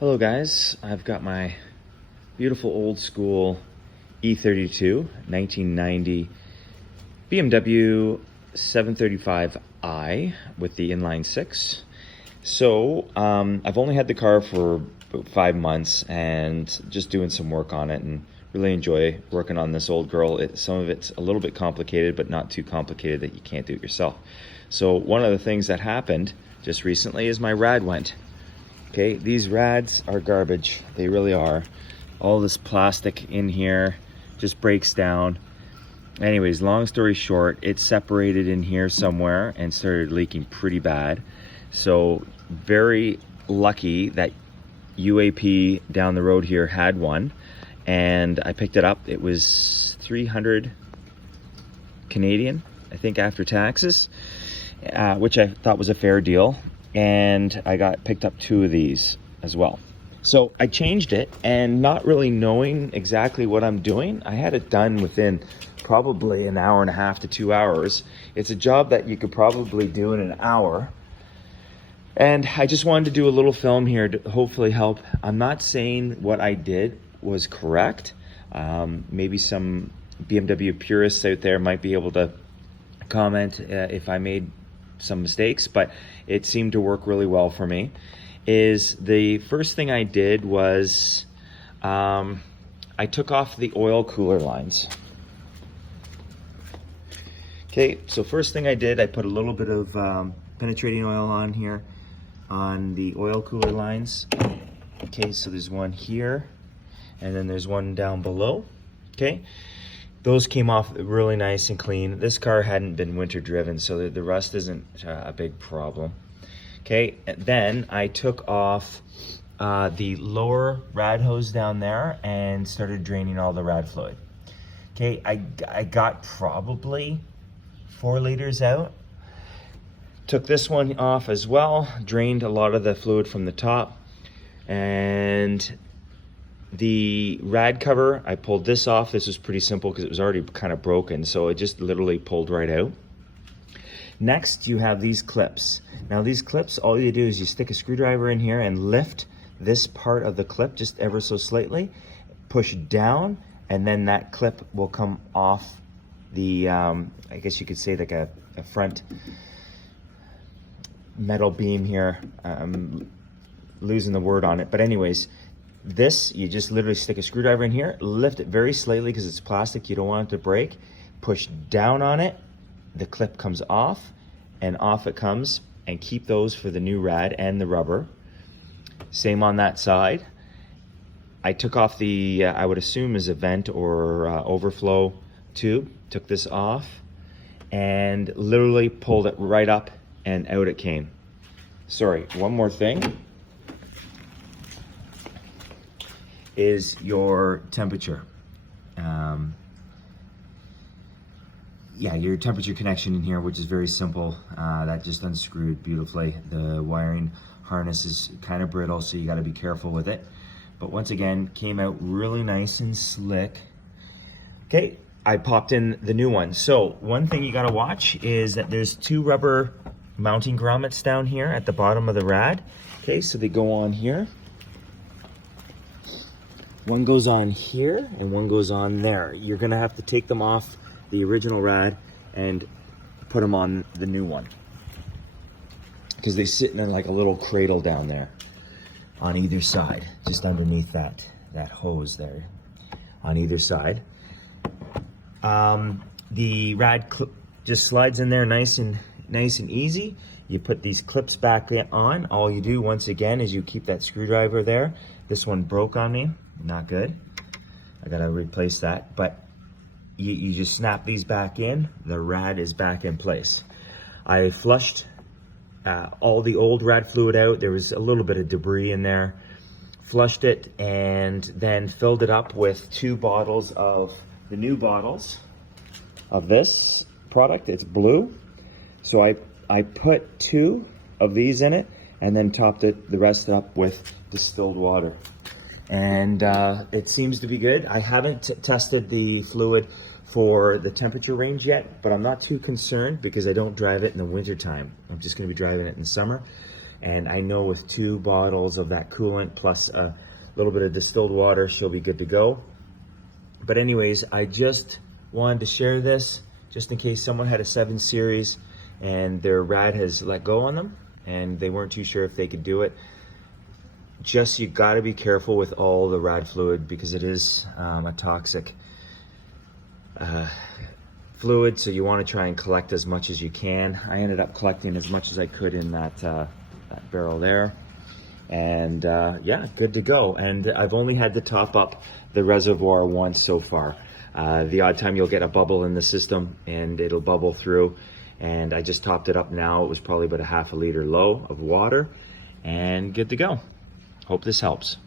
Hello guys, I've got my beautiful old school E32 1990 BMW 735i with the inline six. So I've only had the car for about 5 months and just doing some work on it, and really enjoy working on this old girl. Some of it's a little bit complicated, but not too complicated that you can't do it yourself. So one of the things that happened just recently is my rad went. Okay, these rads are garbage. They really are. All this plastic in here just breaks down. Anyways, long story short, it separated in here somewhere and started leaking pretty bad. So very lucky that UAP down the road here had one, and I picked it up. It was 300 Canadian, I think, after taxes, which I thought was a fair deal. And I picked up 2 of these as well. So I changed it, and not really knowing exactly what I'm doing, I had it done within probably an hour and a half to 2 hours. It's a job that you could probably do in an hour. And I just wanted to do a little film here to hopefully help. I'm not saying what I did was correct. Maybe some BMW purists out there might be able to comment if I made some mistakes, but it seemed to work really well for me. Is the first thing I did was I took off the oil cooler lines. Okay, so first thing I did, I put a little bit of penetrating oil on here on the oil cooler lines. Okay, so there's one here, and then there's one down below. Okay, those came off really nice and clean. This car hadn't been winter driven, so the rust isn't a big problem. Okay, and then I took off the lower rad hose down there and started draining all the rad fluid. Okay, I got probably 4 liters out. Took this one off as well, drained a lot of the fluid from the top, and the rad cover, I pulled this off. This was pretty simple because it was already kind of broken, so it just literally pulled right out. Next, you have these clips. Now these clips, all you do is you stick a screwdriver in here and lift this part of the clip just ever so slightly, push down, and then that clip will come off the, I guess you could say like a front metal beam here. I'm losing the word on it, but anyways, this, you just literally stick a screwdriver in here, lift it very slightly because it's plastic, you don't want it to break, push down on it, the clip comes off, and off it comes, and keep those for the new rad and the rubber. Same on that side. I took off the, I would assume is a vent or overflow tube, took this off, and literally pulled it right up, and out it came. Sorry, one more thing is your temperature. Yeah, your temperature connection in here, which is very simple. That just unscrewed beautifully. The wiring harness is kind of brittle, so you gotta be careful with it. But once again, came out really nice and slick. Okay, I popped in the new one. So one thing you gotta watch is that there's 2 rubber mounting grommets down here at the bottom of the rad. Okay, so they go on here. One goes on here and one goes on there. You're gonna have to take them off the original rad and put them on the new one, because they sit in like a little cradle down there on either side, just underneath that hose there on either side. The rad clip just slides in there nice and easy. You put these clips back on. All you do once again is you keep that screwdriver there. This one broke on me. Not good. I gotta replace that, but you just snap these back in. The rad is back in place. I flushed all the old rad fluid out. There was a little bit of debris in there. Flushed it and then filled it up with 2 bottles of the new bottles of this product. It's blue. So I put 2 of these in it and then topped the rest up with distilled water. And it seems to be good. I haven't tested the fluid for the temperature range yet, but I'm not too concerned because I don't drive it in the winter time. I'm just gonna be driving it in the summer. And I know with 2 bottles of that coolant plus a little bit of distilled water, she'll be good to go. But anyways, I just wanted to share this just in case someone had a 7 Series and their rad has let go on them and they weren't too sure if they could do it. Just, you got to be careful with all the rad fluid because it is a toxic fluid, so you want to try and collect as much as you can. I ended up collecting as much as I could in that barrel there, and yeah, good to go. And I've only had to top up the reservoir once so far. The odd time you'll get a bubble in the system and it'll bubble through, and I just topped it up now. It was probably about a half a liter low of water, and good to go. Hope this helps.